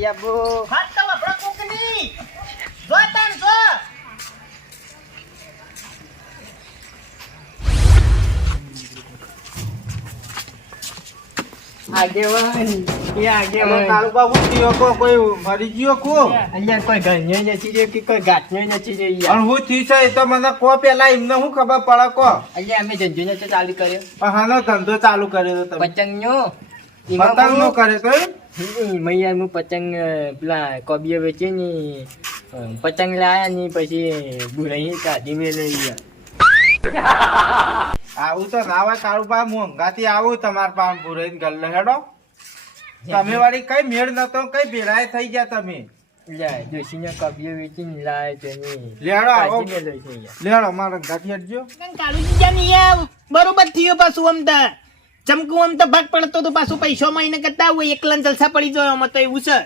નથી આપો. હાથ તો વપરો કોકની જો તાન જો આગેવાન એ આગેવાન કાળુ બાબુ થયો કો કોઈ મરી ગયો કો અહીંયા કોઈ ઘરનો નથી રહ્યો કે કોઈ ગાંઠનો નથી રહ્યો યાર. અને હું થી છે એ તો મને કો પેલા એમને શું ખબર પડે કો અહીંયા અમે ધંધો નતો ચાલુ કર્યો પણ હાનો ધંધો ચાલુ કર્યો તો તમે પતંગનો. પતંગ નો કરે તો મૈયા હું પતંગ પેલા કોબીઓ વેચે ને પતંગ લાયા ને પછી બુરાઈ કાઢી મેળવી. આવું તો ના હોય કાળુ બા મોંઘાથી આવું તમાર પાન પૂરે ગલ્લે હેડો તમે વાળી કઈ મેળ નતો કઈ ભેળાય થઈ ગયા તમે જોશીને કોબીઓ વેચીને લાય છે ને લેડો આવો કાઢી મેળવી છે યાર. લેડો મારા ગાંઠી હટજો કાળુજી જાની યાર બરોબર થયો પાછું આમ તો ચમકું આમ તો ભાગ પડતો તો પાછું પૈસો મહિને કરતા હોય એકલા જલસા પડી જાય આમાં તો એવું છે.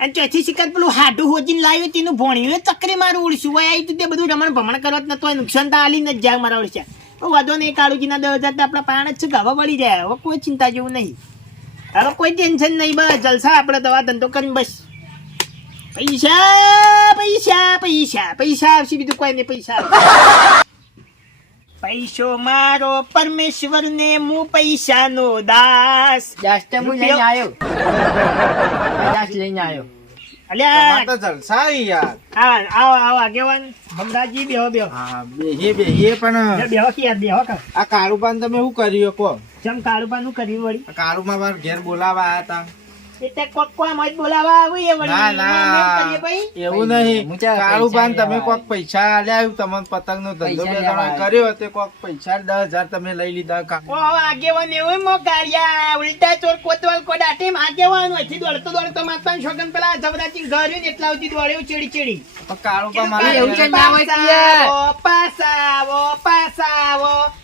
અને ચોથી શિકાર પેલું હાડું હોજીને લાવ્યું તેનું ભણ્યું ચક્રી મારું ઉડશું હોય આવી તે બધું રમણ ભમણ કરવા જ નતો નુકસાન તો આલી ને જ જાય મારા ઉડશે. વાંધો નહીં કાળુજીના 10,000 તો આપણા પાણ જ છે ગાવા પડી જાય. હવે કોઈ ચિંતા જેવું નહીં, હવે કોઈ ટેન્શન નહીં, બસ જલસા આપણે દવા ધંધો કરીને બસ પૈસા પૈસા પૈસા પૈસા આવશે બીજું કોઈ નહીં. પૈસા પૈસો મારો પરમેશ્વર ને હું પૈસાનો દાસ. દાસ તો હું લઈને આવ્યો. દાસ લઈને આવ્યો. અલ્યા તો જલસા યાર આવો આવો આગેવાન ભમરાજી બેહો બેહો હા બે પણ બેહો કે યાર બેહો કા આ કાળુ પાન તમે શું કર્યું કો જમ કાળુબાનું કર્યું વળી આ કાળુ માં મારા ઘેર બોલાવા આયા હતા એટલે કોક કોમ જ બોલાવા આવી એ વળી ના ના કરીએ ભાઈ એવું નહીં હું ચા કાળુ પાન પૈસા તમે લેવા કોક પૈસા આલ્યા તમને પતંગ નો ધંધો પૈસા બે લેવા જણા કર્યો તે કોક પૈસા 10,000 તમે લઈ લીધા ઓ આગેવાન એવું મો ગાડિયા ઉલટા ચોર કોતવાલ કોડાટી આગેવાન હોયથી દોડતો માતાન છોકન પેલા જબરાચી ઘર્યું ને એટલા સુધી દોડ્યો ચીડી ચીડી કાળુ પા એવું મારે છે ના હોય કે યાર. પાસાવો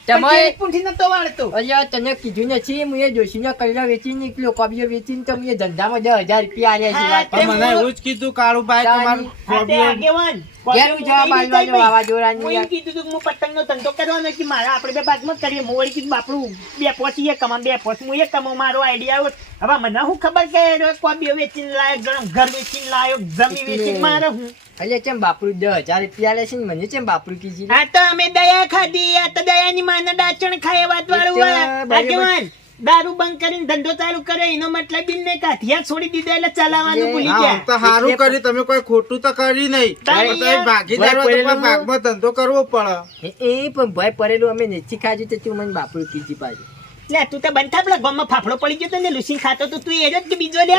તમારે- પૂંઠી નતો વાળતો. અલ્યા તને કીધું નથી હું એ જોશીને કઈલા વેચીને એકલો કોબીઓ વેચીને તો મેં ધંધામાં 10,000 રૂપિયા આલ્યા છે વાત. પણ મને એવું જ કીધું કાળુ ભાઈ તમારું હા, તે આગેવાન ઘેર હું જવાબ આલવાનો વાવાઝોડાની હું એમ કીધું તું કે હું પતંગનો ધંધો કરવાનો કે મારા આપણે બે ભાગમાં કરીએ. હું વળી કીધું બાપડું બે પોચીએ કમામ બે પોચ હું એક કમાઉં મારો આઈડિયા આવ્યો. હવે મને શું ખબર કે કોબીઓ વેચીને લાયો ઘર વેચીને લાયો જમી વેચીને મારે હું અલ્યા કેમ બાપરું 10,000 રૂપિયા આલે છે ને મને કેમ બાપરું કીધી? આ તો અમે દયા ખાધી. આ તો દયાની માને ડાચણ ખાય વાત વાળું હોય. બરાબર. આગેવાન દારૂ બંધ કરીને ધંધો ચાલુ કર્યો એનો મતલબ ઈ નહીં કે હથિયાર છોડી દીધો એટલે ચલાવવાનું ભૂલી હા ગયા. તો સારું કર્યું તમે કોઈ ખોટું તો કરી નહીં તારી તમે ભાગીદાર હોય તો ભાઈ પણ ભાગમાં ધંધો કરવો પડે એ પણ ભાઈ પડેલું અમે નથી ખાધું તો તું મને બાપરું કીધી પાછું. લે તું તો બંધ થા પેલા ગામમાં ફાફડો પડી ગયો તો ને લૂસી ખાતો તો તું એ જ કે બીજો લે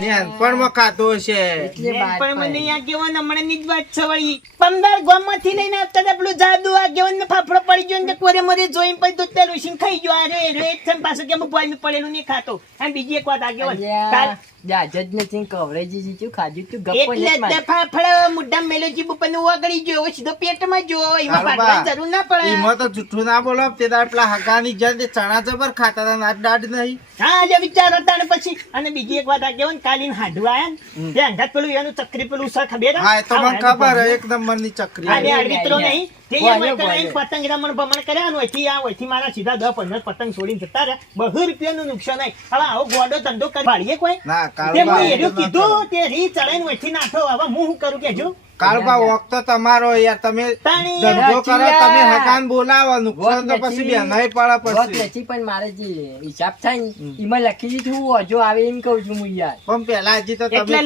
નેનપણમાં ખાતો છે એટલે વાત પણ મને પાડી. આગેવાન હમણાંની જ વાત છે વળી 15 ગામમાંથી લઈને આવતા હતા પેલું જાદુ આગેવાન ને ફાફડો પડી ગયો ને તે કોરે મોરે જોઈને પછી તો તે લૂસી ખાઈ ગયો. અરે રે છે પાછું કે હું બોય પડેલું નહીં ખાતો. અને બીજી એક વાત આગેવાન અલ્યા, જાજત નથી કવરેજી જીજુ ખાધું તું ગપ્પો એટલે નથી મારી. તે ફાફડા મુદ્દા મેલોજી બપન ઓગળી ગયો હવે સીધો પેટમાં જો એમાં ભાગવાની જરૂર ના પડે. એમાં તો જૂઠું ના બોલો તે દાડ પેલા હગાની જેમ તે ચણા જબર ખાતા હતા નાટ દાડ નહીં હા જે વિચારો તાણે પછી. અને બીજી એક વાત આગેવાન કાલીન હાડું આયા ને તે અંગાત પેલું એનું ચક્રી પેલું સર ખબર હા એ તો મને ખબર હે, એક નંબર ની ચક્રી અરે હે. અડવિત્રો નહીં તે બોલે, એમ કરાઈને બોલે. પતંગ રમણ ભમણ કર્યા ને ઓયથી આ ઓયથી મારા સીધા 10-15 પતંગ છોડીને જતા રહ્યા. 2 રૂપિયાનું નુકસાન આય. હવે આવો ગોડો ધંધો કરી પાડીએ કોઈ ના તે કાળુબા હું એર્યું કીધું તે રી ચડાઈને ઓયથી નાખો. હવે હું શું કરું કેજો કાળુબા વોક તો તમારો યાર તમે તાણી ધંધો કરો યાર. તમે હગાન બોલાવો નુકસાન તો વોક પછી નથી. બે નહીં પડે વોક પછી નથી પણ મારે જે હિસાબ થાય ને એમાં લખી દીધું હું હજુ આવે એમ કહું છું હું યાર. પણ પેલા હજી તો એટલે તમે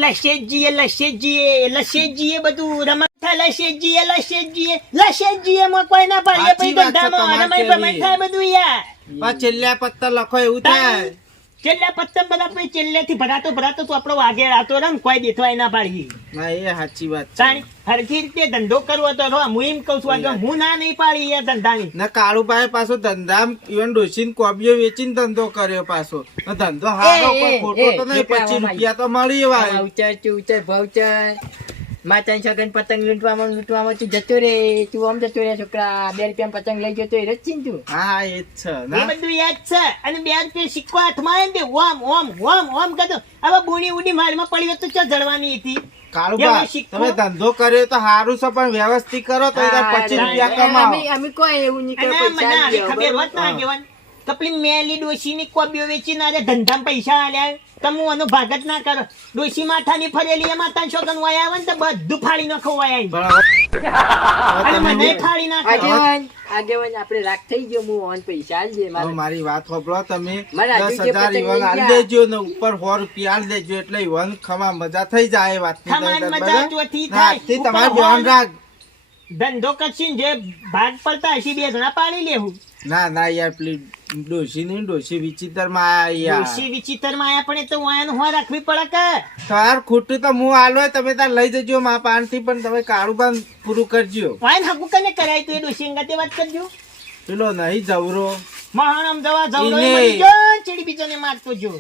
લશેજીએ બધું રમત થાય. લશેજીએ માં કોઈ ના પાડીએ પછી સાચી વાત છે ધંધામાં તમારી રમાઈ ભમાઈ થાય બધું યાર. પણ છેલ્લે પત્તા લખો એવું થાય છેલ્લા પત્તમ બધા પછી છેલ્લેથી ભરાતો તો આપણો વાગે રાતો રમ કોઈ દેખવાય ના પાડી. ના એ સાચી વાત છે તાણી હરખી રીતે ધંધો કરવો તો હું એમ કઉ છું આગળ હું ના નહીં પાડી યાર ધંધાની. ના કાળુભાઈ પાછો ધંધા ઇવન ડોસીન કોબીઓ વેચીને ધંધો કર્યો પાછો તો ધંધો હારો કોઈ ખોટો તો નહીં 25 રૂપિયા તો મળી એવા ઉચર ભાવચર માતાની સગન પતંગ લૂંટવામાં તું જતો રે તું આમ જતો રે છોકરા 2 રૂપિયા પતંગ લઈ ગયો તો એ રચીન તું. હા એ જ છે એ ના બધું યાદ છે. અને 2 રૂપિયા સિક્કો હાથમાં આવે ને ઓમ કરતો હવે બોણી ઉડી મારમાં પડી હોત તો ચો જડવાની હતી. કાળુબા એવો સિક્કો? તમે ધંધો કર્યો તો સારું છે પણ વ્યવસ્થિત કરો તો એને 25 રૂપિયા કમાવો અમે કોઈ એવું નહીં અને કે મને આવી ખબર હોત ના આગેવાન તો પેલી મેલી ડોશીની કોબીઓ વેચીને આરે ધંધામાં પૈસા આલ્યા તમે આનો ભાગ જ ના કરો. ડોશી માથાની ફરેલી એ માથાને છોકન વાય આવે ને તો બધું ફાડી નાખો વાય અને મને ફાડી નાખો. આગેવાન આપણે રાખ થઈ ગયો. હું ઓન પૈસા આલજે હવે મારી વાત સાંભળો તમે. મારા 10,000 ઈવન આલી દેજો ને ઉપર 100 રૂપિયા આલી દેજો એટલે ઈવન ખમા મજા થઈ જાય એ વાતની. ખમાન મજા જોથી થાય. આજથી તમારે ધ્યાન રાખ. ધંધો કરશી જે ભાગ પડતા હશે 2 જણા પાડી લેવું. ના યાર પ્લીઝ ડોશી વિચિત્ર માં આયા યાર. ડોશી વિચિત્ર માં આયા પણ એ તો વાયન હોય રાખવી પડે કે. તાર ખોટું તો હું આલો તમે તાર લઈ જજો મા પાનથી પણ તમે કાળુબાન પૂરું કરજો. વાયન હકુ કને કરાય તો એ ડોશી અંગાતે વાત કરજો. પેલો નહીં જવરો મહાણમ દવા જવરો ઈને. મરી જો ચીડી બીજાને મારતો જો.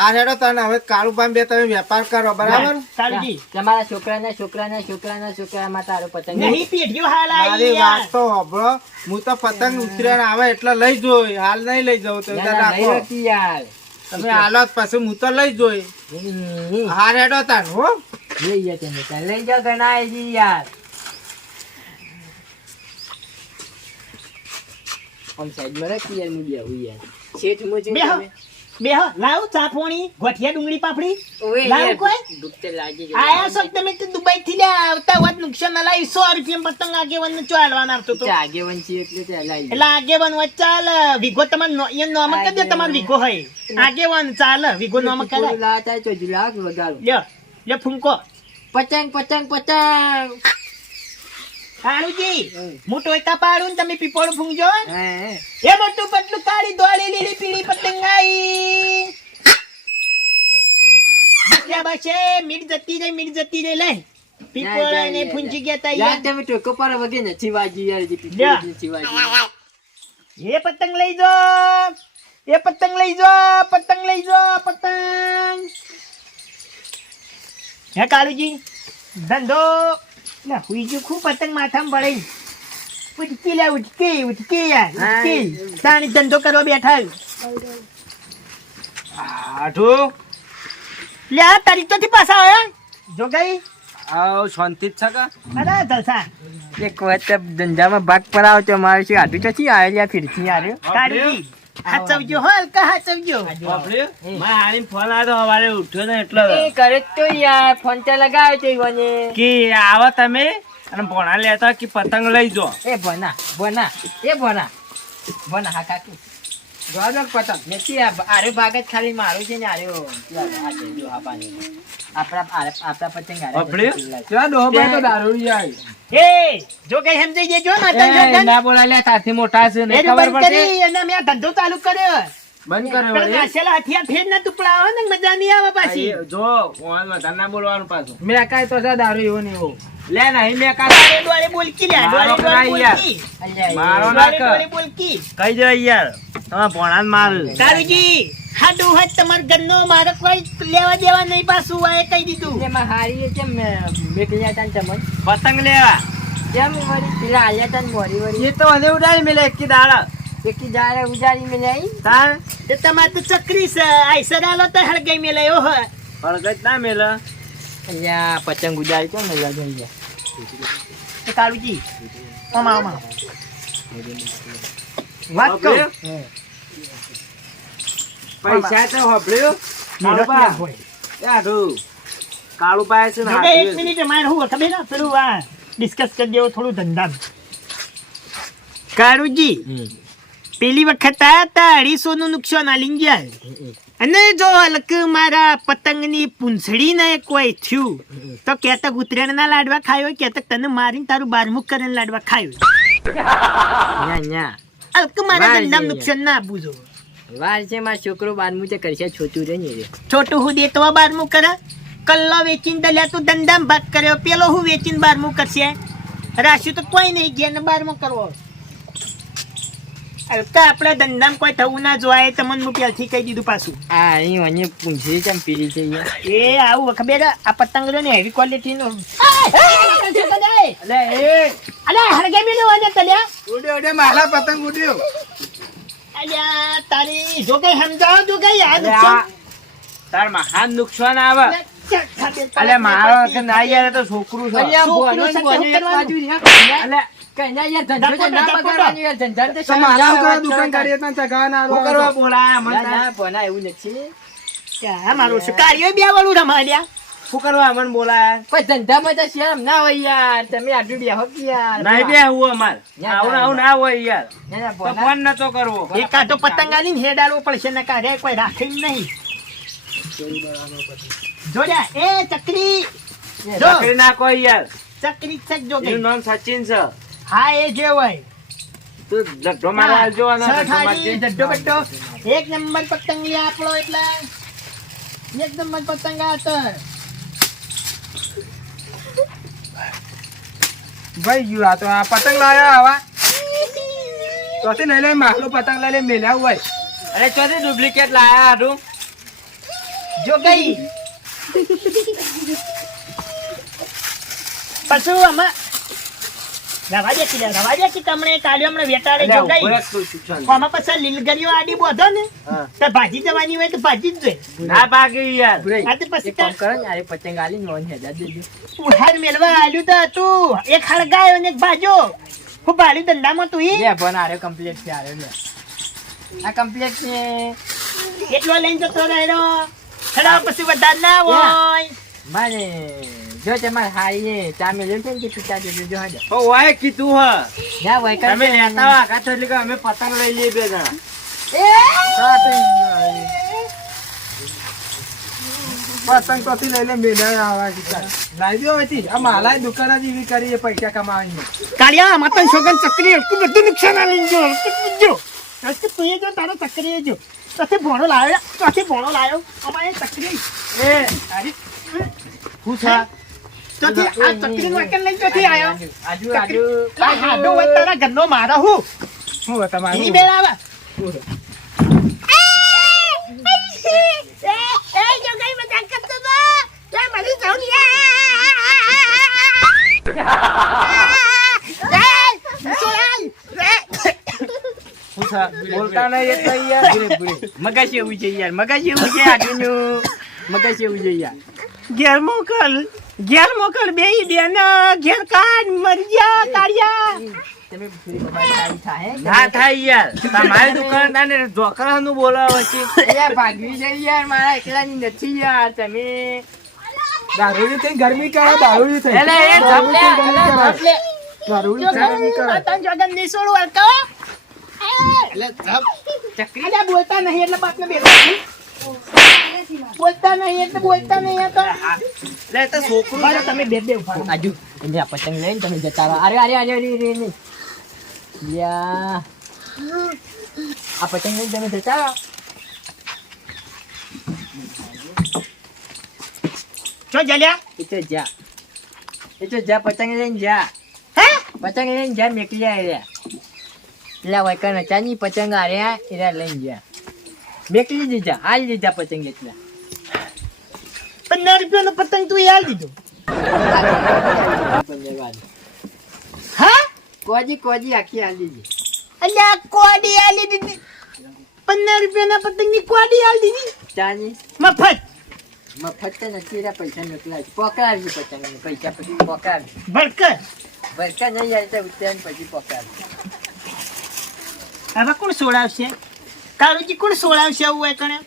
આ હેડો તને હવે કાળુબાન બે તમે વેપાર કરો બરાબર. કાળજી તમારા છોકરાના તારો પતંગ નહીં પેઢીઓ હાલ મારી આવી વાત યાર. તો સાંભળો. હું તો પતંગ ઉતરેણ આવે એટલે લઈ જોઈ હાલ નહીં લઈ જવું તો રાખો યાર તમે હાલો જ પછી હું તો લઈ જોઈ. હા હેડો તાન હો. લઈ જા તમે તાર લઈ જા ગણાય યાર. આમ સાઈડમાં રાખી યાર હું બેહું યાર. શેઠ મુજે બેહો બેહો લાવ ચાફોણી ગોઠિયા ડુંગળી પાપડી ઓય લાવ યાર કોઈ દુખતે લાગી જો. આયા છો તમે તો દુબઈ થી લે આવતા વાત નુકસાન ના લાવી 100 રૂપિયા પતંગ આગેવન ને ચાલવાના આવતો તો આગેવાન છે એટલે તે લાઈ. એટલે આગેવન વચ્ચે ચાલ વિગો તમાર એ નામ કરી દે તમાર વિગો હોય આગેવન ચાલ વિગો નામ કરાય લાતા તો જુલાક વગાડો. લે ફૂંકો પતંગ કાળુજી હું ટોયકા પાડું ને તમે પીપોળું ફૂંકજો હે એ મોટું પતલું કાળી ધોળી લીલી પીળી પતંગ આઈ બસે મીઠ જતી જાય લે પીપોળા ને ફૂંચી ગયા તા યાર યાર. તમે ટોકો પર વગે નથી વાજી યાર જે પીપી લ્યા. નથી વાજી. એ પતંગ લઈ જો પતંગ હે કાળુજી ધંધો ના હુઈ ગયું ખૂબ પતંગ માથામાં પડે ઉઠકી યાર ઉઠકી તાણી ધંધો કરવા બેઠા આઠું લે આ તારીખ તો થી પાછા આવ્યા જો ગઈ આવ શાંતિ જ છે કે અરે જલસા એક વખત ધંધામાં ભાગ પડાવો તો મારે શું આટલું તો થી આવેલા ફીરથી આવ્યો. કાળુજી હાચવજો હો હલકા હાચવજો મારા હારી ફોન આવ્યો સવારે ઉઠ્યો ને એટલે એ કરે તો યાર ફોન તે લગાવ્યો તો ઈવને. કે આવો તમે અને ભોણા લેતા કે પતંગ લઈ જો. એ ભના હા કાકી જોવાનો પતંગ નથી આરે ભાગ જ ખાલી મારું છે ને આર્યો આ છે જો આ પાણી આપણા પતંગ એ જો ગઈ સમજી દેજો માતા ના બોલા લે તાથી મોટા છે ને ખબર બંધ પડતી કરી અને મેં ધંધો ચાલુ કર્યો બંધ પેલા કર્યો નાસેલા હથિયાર ફેર ના ટુકડા આવે ને મજા નહીં આવે પાછી જો ઓન વધારે ના બોલવાનું પાછું મેં કાઈ તો છે દારૂ એવો ને એવો લે નહીં મેં કા ડોળે બોલકી લે મારો ડોળે યાર. બોલકી મારો ના કર ડોળે બોલકી કઈ દે યાર તમે ભોણા માર કારુજી હાડું હાથ તમાર ઘરનો મારે કોઈ લેવા દેવા નહીં પાછું આ કહી દીધું એમાં હારી કેમ મેકલી હતા ને તમને પતંગ લેવા કેમ વળી પેલા આલ્યા હતા ને મોરી એ તો મને ઉડાડી મેલે એક દાડા એકી જારે ઉજારી મેલાઈ તાર એ તમાર તો ચકરી છે આઈસર આલો તો હળગાઈ મેલાયો હો હળગત ના મેલે અહીંયા પતંગ ઉજારી કેમ ને લગાઈ ગયા. તો કારુજી ઓમા વાત કહું પૈસા તો હોભળ્યો મેળો ક્યાં હોય? યાદુ કાળુ પાય છે ને જો કે એક મિનિટ મારે હું ખબર ના પેલું આ ડિસ્કસ કરી દેવો થોડું ધંધા કારુજી પેલી વખત આયા તા 250 નું નુકસાન આલી ગયા અને જો હલક મારા પતંગની પૂંછડી ને કોઈ થયું તો કેતક ઉતરેણ ના લાડવા ખાયો કેતક તને મારીને તારું બારમુખ કરીને લાડવા ખાયો ન્યા હલક મારા વાર ધંધામાં છે નુકસાન ના બુજો વાર છે મારો છોકરો બારમું તે કરશે છોટું રે ને રે છોટું હું દેતવા બારમું કરે કલ્લો વેચીને દલ્યા તું ધંધામાં ભાગ કર્યો પેલો હું વેચીને બારમું કરશે રાખ્યું તો કોઈ નહીં ગયા ને બારમું કરવો હલકા આપણા ધંધામાં કોઈ થવું ના જોવાય તમને હું પહેલથી કહી દીધું પાછું આ અહીં મને પૂંછડી કેમ પીડી છે યાર. એ આવું ખબર આ પતંગ ને હેવી ક્વોલિટી નો અલે હરગે મેલો અને તલ્યા ઉડે મારા પતંગ ઉડ્યો અલ્યા તારી જો કઈ સમજાવ જો કઈ યાદ છે તાર મહાન નુકસાન આવે અલે મારો કે ના યાર તો છોકરું છે અહીંયા છોકરું બોનો છે, બોનો કેમ એક કરવાનું? બાજુ રે અલે કઈના યાર ધંધો છે ના ધક્કો બગાડવાનું યાર ધંધા તો મારા દુકાન કાઢીએ તા ચગાના હું કરવા બોલાયા ના મને ના બોના એવું નથી ક્યાં મારું શું કાર્ય બે વાળું રમાડ્યા શું કરવા અમને બોલાયા કોઈ ધંધામાં તો શરમ ના હોય યાર તમે આટલું બેહો કે યાર નહીં બે આવું અમાર આવું ના હોય યાર ના, ના, તો બોલા. ફોન નતો કરવો એક કાંટો પતંગ આલીને હેડાડવો પડશે ને કાઢે કોઈ રાખે નહીં જોડ્યા એ ચકરી જો નકરી ના કોઈ યાર ચકરી છે જો એનું કઈ નામ સચિન છે હા એ જે હોય તું ધક્કો મારવા આવજો અને સર ધક્કો ખાલી મારજે. જડ્ડો બડ્ડો એક નંબર પતંગ લે આપણો એટલે એક નંબર પતંગ આ સર ભાઈ ગયું આ તો આ પતંગ લાયા આવા ચોથી લઈ લે માહલો પતંગ લઈ લે મેલ્યા હોય અરે ચોથી ડુપ્લિકેટ લાયા હારું જો ગઈ પછી આમાં રવા દે કે તમને કાઢ્યો હમણાં વેટાડે જો ગઈ આમાં પછી લીલગરીઓ આડી બોધો ને હા. તો ભાજી જવાની હોય તો ભાજી જ જોઈએ ના ભાગી યાર ભૂરાઈ, આ તો પછી એક કામ કરો ને, આરે પતંગ આલીને મોહન હેડા દેજો. ઉહાર મેળવા આલ્યું તો હતું એક હળગાયો ને એક ભાજો હું ભાડ્યું ધંધામાં તું ઈ લે ભણ, આરે complete છે, આરે લે. આ complete છે. એટલો લઈને જતો રહેલો છડા પછી વધારે ના હોય મારે જો તમારે હારીએ ચા મેલ્યો છે ને કે પીતા દેજો, જો હાજો. ઓ વાય કીધું હા ના હોય કાંઈ તમે નહીં. લેતા વાગા છો એટલે કે અમે પતંગ લઈ લઈએ બે જણા પતંગ તો લઈ લે મેલ્યા આવા કીધા લાવી દો હતી આ માલા દુકાન જ એવી કરી પૈસા કમાવીને કાળિયા માતા છોકન ચકરી એટલું બધું નુકસાન આલી જો જો આજ તું એ જો તારો ચકરી જો ચોથી ભોણો લાવ્યો અમારે ચકરી એ તારી હું છે ચોથી આ ચકરી વાકન લઈ ચોથી આયો આજુ આજુ આ હાડો હોય તારા ઘરનો મારા હું હું તમારું ઈ બેલાવા બોલતા નહીં એટલે યાર મગાશી એવું છે યાર, મગાશી એવું છે આજુનું. મગાશી એવું છે યાર. ઘેર મોકલ બે બેન ઘેર કાઢ મરજા કાઢ્યા તમે પૂરી બબાલ તારી થાય, હે? ના થાય યાર તમારી દુકાન તાને ઢોકળાનું બોલાવે છે યાર ભાગવી છે યાર, મારા એકલાની નથી યાર. તમે દારૂની થઈ ગરમી કરે દારૂની થઈ એલે એ ધપ લે, એલે ધપ લે. દારૂની થઈ ગરમી કરે તન જોગન ની છોડું હલકાવો એલે ધપ. ચકરી અલ્યા બોલતા નહીં એટલે બાતને બેઠા બોલતા નહીં એટલે બોલતા નહીં આ તો લે તો છોકરું બરાબર, તમે બે ઉભા રહો. આજુ એને આ પતંગ લઈને તમે જતા રહો. અરે અરે અરે અરે અરે અરે. યા આ પતંગ લઈને તમે જતા રહો. જો જલ્યા એ તો જા, એ તો જા, પતંગ લઈને જા, હે પતંગ લઈને જા. મેકલી આવ્યા એટલે વૈકણ હતા ની પતંગ આવ્યા એરા લઈને જા. મેકલી દીધા, હાલ દીધા પતંગ એટલા. 15 રૂપિયાનો પતંગ તું યાદ દીધો હા કોજી કોજી આખી હાલ દીધી. અલ્યા કોડી આલી દીધી 15 રૂપિયાના પતંગની કોડી આલી દીધી ચાની મફત મફત તો નથી, એરા પૈસા મોકલાય. પકડાવજો પતંગ, પૈસા પછી પકડાવજો. ભડકર ભરકા નહીં આવે તો ઉત્તરાયણ પછી પકડાવજો. હવે કોણ સોડાવશે કાળુજી કોણ સોડાવશે આવું હોય કણે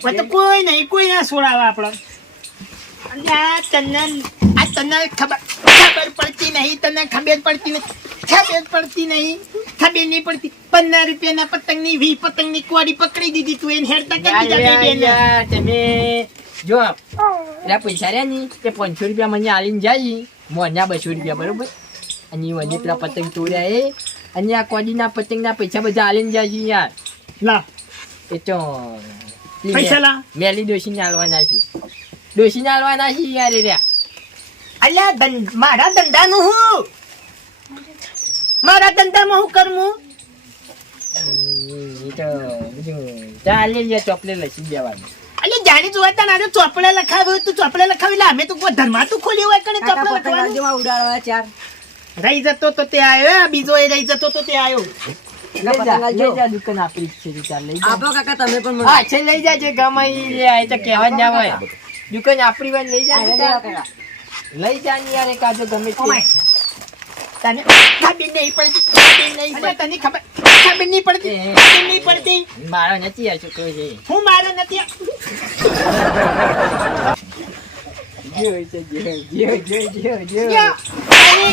હવે તો કોઈ નહીં, કોઈ ના સોડાવે આપણો અલ્યા તને ખબર પડતી નહીં, તને ખબર પડતી નહીં, ખબર નહીં પડતી 15 રૂપિયાના પતંગની 20 પતંગની કોડી પકડી દીધી તું એને હેરતા કરી દીધા બે બેને. યાર, તમે જો એલા પૈસા રહ્યા ની તે 500 રૂપિયા મને આલીને જાય, મોંના 200 રૂપિયા બરોબર. અને ઈ વળી પેલા પતંગ તોડ્યા એ અને આ કોડીના પતંગના પૈસા બધા આલીને જાય છે યાર. લા એ તો પૈસા લા. મેલી ડોશીને આલવાના છે, ડોશીને આલવાના છે યાર એ રહ્યા. અલ્યા મારા ધંધાનું હું મારા ધંધામાં હું કરવું એ તો બધું ચાલે યાર, ચોકલેટ લસી દેવાનું. અલ્યા જાણી જોતા ના ચોપડે લખાવ્યું તું ચોપડે લખાવી લે અમે તો કોઈ ધર્મા તું ખોલી હોય કણે ચોપડે લખવાનું રહી જતો તો તે આવ્યો, બીજો એ રહી જતો તો તે આવ્યો. લઈ જા દુકાન આપણી જ છે, ચાલ લઈ જા. હા છે લઈ જાજે, ગમે ઈ લે, આ તો કહેવા જ ના હોય. દુકાન આપણી હોય લઈ જા, લઈ જા ને યાર એકાદો ગમે તે. તને ખબર નહીં પડતી, તને ખબર ખબર નહીં પડતી ખબર નહીં પડતી મારો નથી આ છોકરો છે હું મારો નથી અરે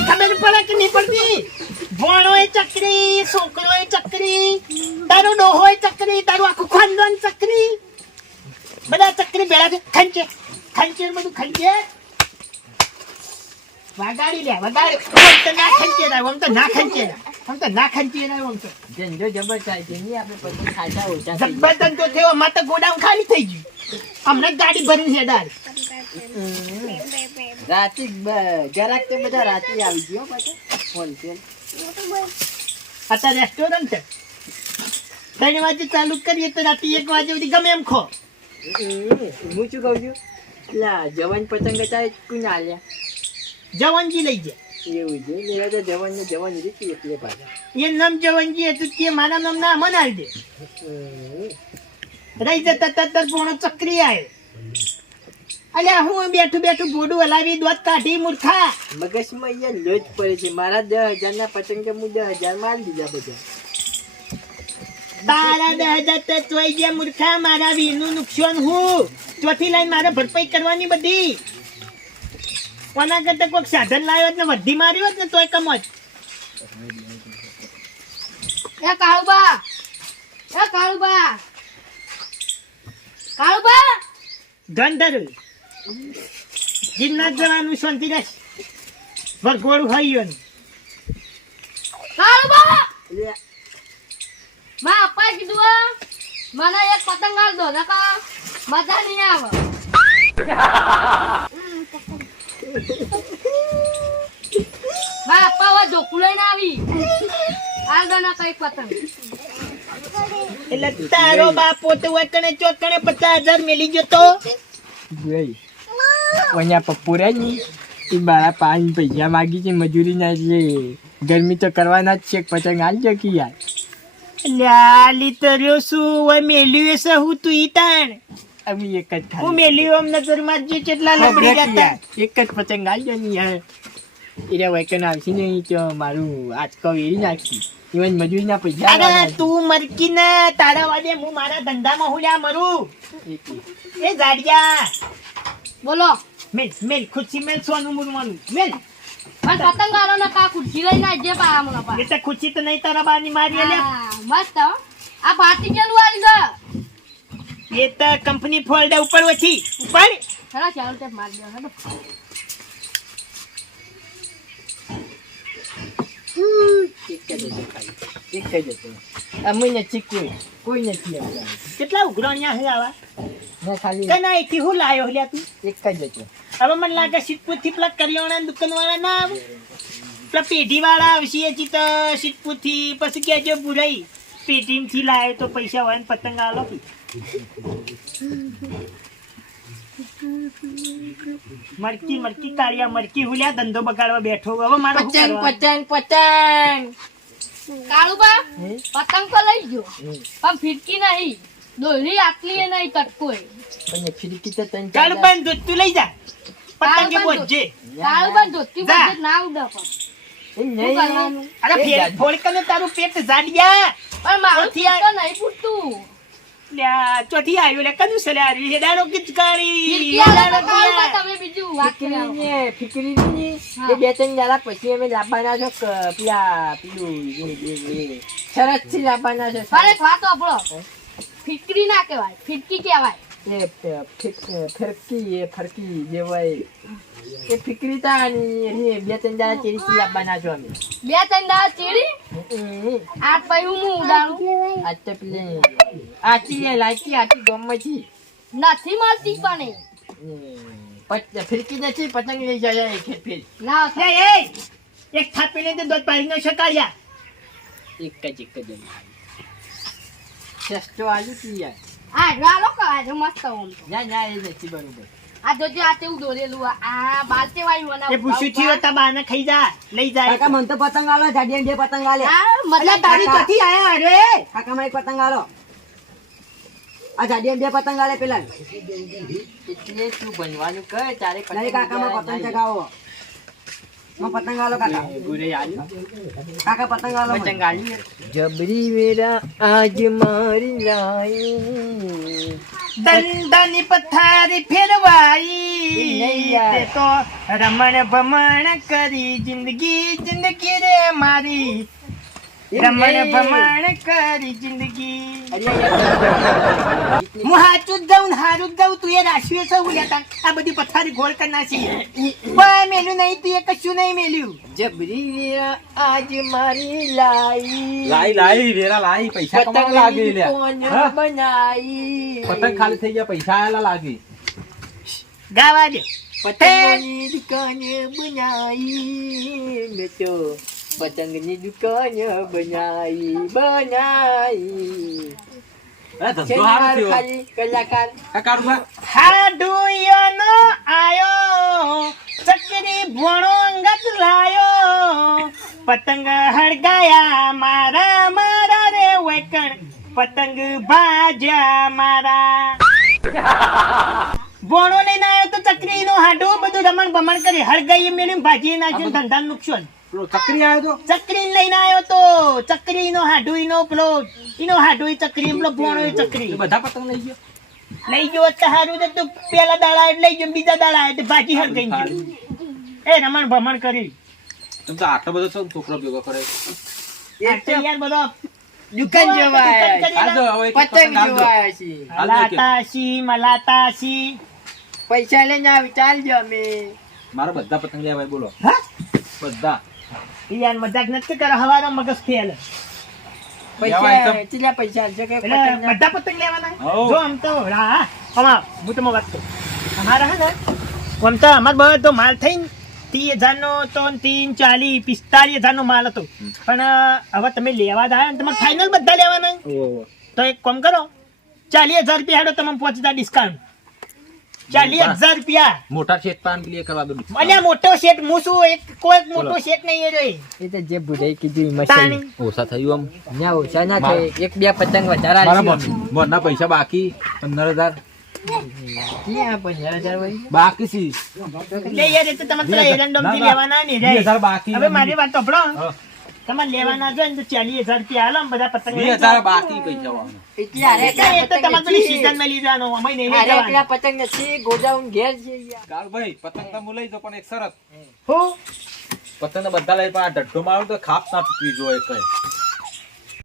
ખબર પડે કે નહીં પડતી ભોણો એ ચકરી છોકરો એ ચકરી તારો ડોહો એ ચકરી તારું આખું ખાનદાન ચકરી બધા ચકરી ભેળા છે ખંચે બધું ખંચે વગાડી લે વગાડી આમ તો ના ખંચે ધંધો જબર થાય છે નહીં આપણે પછી ખાસા ઓછા થઈ જબ્બર ધંધો થયો અમાર તો ગોડાઉન ખાલી થઈ ગયું હમણાં જ ગાડી ભરીને હેડાર રાતે જરાક તે બધા રાતે આવી ગયો પાછા હોલસેલ અત્યારે રેસ્ટોરન્ટ છે 3 વાગે ચાલુ કરીએ તો રાતે 1 વાગે સુધી ગમે એમ ખો હું શું કહું છું પેલા જવાન પતંગ હતા એ કોઈને આલ્યા જવાનજી લઈ જાય એવું છે મેરા તો જવાન રીતી એટલે પાછા એ નામ જવાનજી હતું તે મારા નામ ના મનાવી દે રહી જતા તત્તર પોણો ચક્રી આવે અલ્યા હું બેઠું બોડું હલાવી દોત કાઢી મૂર્ખા મગજમાં અહીંયા લોજ પડે છે મારા 10,000 ના પતંગ હું 10,000 મારી દીધા બધા તારા 10,000 તો ચોઈ ગયા મૂર્ખા મારા વીરનું નુકસાન હું ચોથી લાઈન મારે ભરપાઈ કરવાની બધી કોના કરતા કોઈક સાધન લાવ્યો ને વધી માર્યો હોત ને તોય કમો જ એ કાળુબા ગંધર્વ જીમનાથ જવાનું શાંતિ રહેશે વરઘોડું ખાઈ ગયું કાળુબા એટલે માં અપ્પા કીધું હે, મને એક પતંગ આલ દો નકા મજા નહીં આવે માં અપ્પા વા જોકું લઈને આવી આલ દો નકા એક પતંગ એટલે તારો બાપો તો વકણે ચોકણે 50,000 મેલી જતો ભાઈ અહીંયા પપ્પુ રહે ને એ મારા 5 પૈસા માગી છે મજૂરી ના એટલે ગરમી તો કરવાના જ છે પતંગ આલજો કે યાર લાલી તર્યો શું હોય મેલ્યું છે હું તું ઈ તાણ અમે એક જ હું ખાલી મેલ્યું આમ નજર માં જે કેટલા લપડી જતા એક જ પતંગ આલજો ને યાર એટલે વેકન આવશે ને ઈ તો મારું આજકો એરી નાખી ઇવન મજૂરીના પૈસા અરે તું મરકી ને તારા વાદે હું મારા ધંધામાં હું લ્યા મરું એ જાડિયા બોલો મેલ ખુશી મેલ સોનું મુરવાનું મેલ પણ પતંગ આલો નકા ખુરશી લઈને આવજે પા મને પા એટલે ખુશી તો નહીં તારા બાની મારી લે હા, મસ્ત હો. આ પાર્ટી કેલું આલી દો એ તો કંપની ફોલ્ડ ઉપર ઓછી ઉપર ખરા ચાલો તે માર દો હેડો એક જ હતો ખાલી એક જ હતો અમે નથી કોઈ નથી આવ્યું કેટલા ઉઘરાણિયા હે આવા મેં ખાલી કના એથી હું લાયો લ્યા તું એક જ હતો હવે મને લાગે સિદ્ધપુર થી પેલા કરિયાણા દુકાન વાળા ના આવે પેલા પેઢી વાળા આવશે હજી તો સિદ્ધપુર થી પછી કેજો બુરાઈ પેઢી થી લાયો તો પૈસા હોય ને પતંગ આલો કે મરકી કાળિયા મરકી હુલ્યા ધંધો બગાડવા બેઠો હવે મારો શું પતંગ કરવાનું? પતંગ કાળુબા હે? પતંગ તો લઈ ગયો પણ ફિરકી નહીં દોરી આટલી એ નહીં તટકો એ પણ ફિરકી તો તને કાળુબાન દૂધ તું લઈ જા પતંગ કે બોજે કાળુબા ધોતી જા. બધે ના ઉડે પણ નહીં કરવાનું? અરે ફેર ફોડકને તારું પેટ જાડિયા પણ મારું ચોથી પેટ તો નહીં ફૂટતું લ્યા ચોથી આવ્યો લે કદું છે લે આ હેડાડો કિચકારી ફિરકી આલે તો કાળુબા તમે બીજું વાત કર્યા ફિકરી હા. એ 2-3 દાડા પછી અમે લાવવાના છો પેલું શરત થી લાવવાના છે પણ એક વાત આપણો ફિરકી ના કહેવાય ફિરકી કહેવાય ફરકી જે હોય એ ફિકરી તા અને 2-3 દાડા ચેરી લાવવાના છો અમે 2-3 દાડા ચીડી આ પછી હું ઉડાડું આજ તો પેલે આચી લાચી આચી ગમમાંથી નથી મળતી પણ એ. ફિરકી નથી પતંગ લઈ જાય એક ફેર ના લે એ એક થાપીને તે દોત પાડીનો શકાયા એક જ સસ્તો આજુ કી યાર આ રાલો કાજો મસ્ત ઓમ તો. ના એ નથી બરોબર આ જોજે આ તેવું દોરેલું આ બાલતે વાળું એ પૂછ્યું થયો તા બાને ખાઈ જા લઈ જાય કાકા મને તો પતંગ આલો જાડિયા બે પતંગ આલે આ મજા તારી તારી ચોથી આયા અરે કાકા મને એક પતંગ આલો આ જાડિયા બે પતંગ આલે પેલા એટલે તું બનવાનું કર તારે નહીં કાકા મને પતંગ ચગાવો મને પતંગ આલો કાકા ગુરે આલ્યો કાકા પતંગ આલો મને. પતંગ આલ્યો જબરી વેરા આજ મારી લાઈ દંડની પથારી ફેરવાઈ નહીં યાર. તે તો રમણ ભમણ કરી જિંદગી રે મારી રમણ ભમણ કરી જિંદગી હું હાચું જ જાઉં ને હારું જ જાઉં તું એ રાશિએ સૌ લેતા આ બધી પથારી ગોળ કરી નાખી પણ મેલ્યું નહીં તું એ કશું નહીં મેલ્યું જબરી વેરા આજ મારી લાઈ લાઈ વેરા લાઈ પૈસા કમાવા લાગી લે કોણ હા? બનાઈ પતંગ ખાલી થઈ ગયા પૈસા આયેલા લાગી ગાવા દે પતંગની દુકાન બનાઈ મેં તો પતંગની દુકાન બનાઈ અરે ધંધો હારો થયો ખાલી કલાકાર આ કાઢવા હાડુયોનો આયો ચકરી ભોણો અંગત લાયો પતંગ હળગાયા મારા મારા રે વૈકણ પતંગ ભાજ્યા મારા ભોણો લઈને આવ્યો તો ચકરી નો હાડું બધું રમણ ભમણ કરી હળગાઈ મેળીને ભાજી નાખ્યું ધંધા નુકસાન પેલો ચકરી આવ્યો તો ચકરી લઈને આવ્યો તો ચકરી નો હાડું નો પેલો ઈનો હાડું ચકરી પેલો ભોણો ચકરી એ બધા પતંગ લઈ ગયો લઈ ગયો તો હારું તો તું પેલા દાડા એટલે લઈ ગયો બીજા દાડા એટલે ભાજી હર ગઈ ગયો એ રમણ ભમણ કરી તમે તો આટલો બધો છો છોકરો ભેગો કરે આ તો યાર બધો દુકાન જોવા હાલ તો હવે એક પતંગ હાલ દો. જોવા આવ્યા છીએ લાતાશી મલાતાશી પૈસા લઈને આવી ચાલજો અમે મારા બધા પતંગ લેવાય બોલો હા બધા યાર મજાક નથી કરો હવારો મગજ ફેલ લેવાય પૈસા તો. કેટલા પૈસા છે કે એટલે પતંગના? બધા પતંગ લેવાના હઉ. જો આમ તો હા અમાર હું તમને વાત કરું અમારા હે ને આમ તો અમાર બધો માલ થઈને 30,000 નો તો 40 45,000 નો માલ હતો પણ હવે તમે લેવા જાય તમારે ફાઇનલ બધા લેવાના ઓહો. તો એક કામ કરો 40,000 રૂપિયા હાડો તમે 5,000 ડિસ્કાઉન્ટ 40,000 રૂપિયા મોટા શેઠ પાન ક્લિયર કરવા દો અલ્યા મોટો શેઠ હું શું એક કોઈ મોટો શેઠ નહીં એ રહ્યો એ તો જે બુઢાઈ કીધું એમાં તાણી. સહી. ઓછા થયું ના ઓછા ના થાય એક બે પતંગ વધારે આમ મારા આલશું. મોરના પૈસા બાકી 15,000 ક્યાં 15,000 હોય? બાકી સી એટલે યાર એ તો તમારે પેલા એરંડોમથી ના, ના. લેવાના ને 20,000 બાકી. હવે મારી વાત સાંભળો હા. તમારે લેવાના જોઈએ ને તો 40,000 રૂપિયા હાલો ને બધા પતંગ લઈ 20,000 જાઓ. બાકી પૈસા વાળા. એટલે હારે એટલે એ તો એકલા તમારે પેલી પતંગ season નથી. માં લઈ જવાનો અમે નહીં લઈ હારે જવાના. એકલા પતંગ નથી ગોડાઉન ઘેર છે યાર. કાળુભાઈ, પતંગ તો હું લઈ જાઉં, પણ એક શરત. હું પતંગ તો બધા લઈ પણ આ ઢટ્ટો મારું તો ખાપ ના તૂટવી જોઈએ કઈ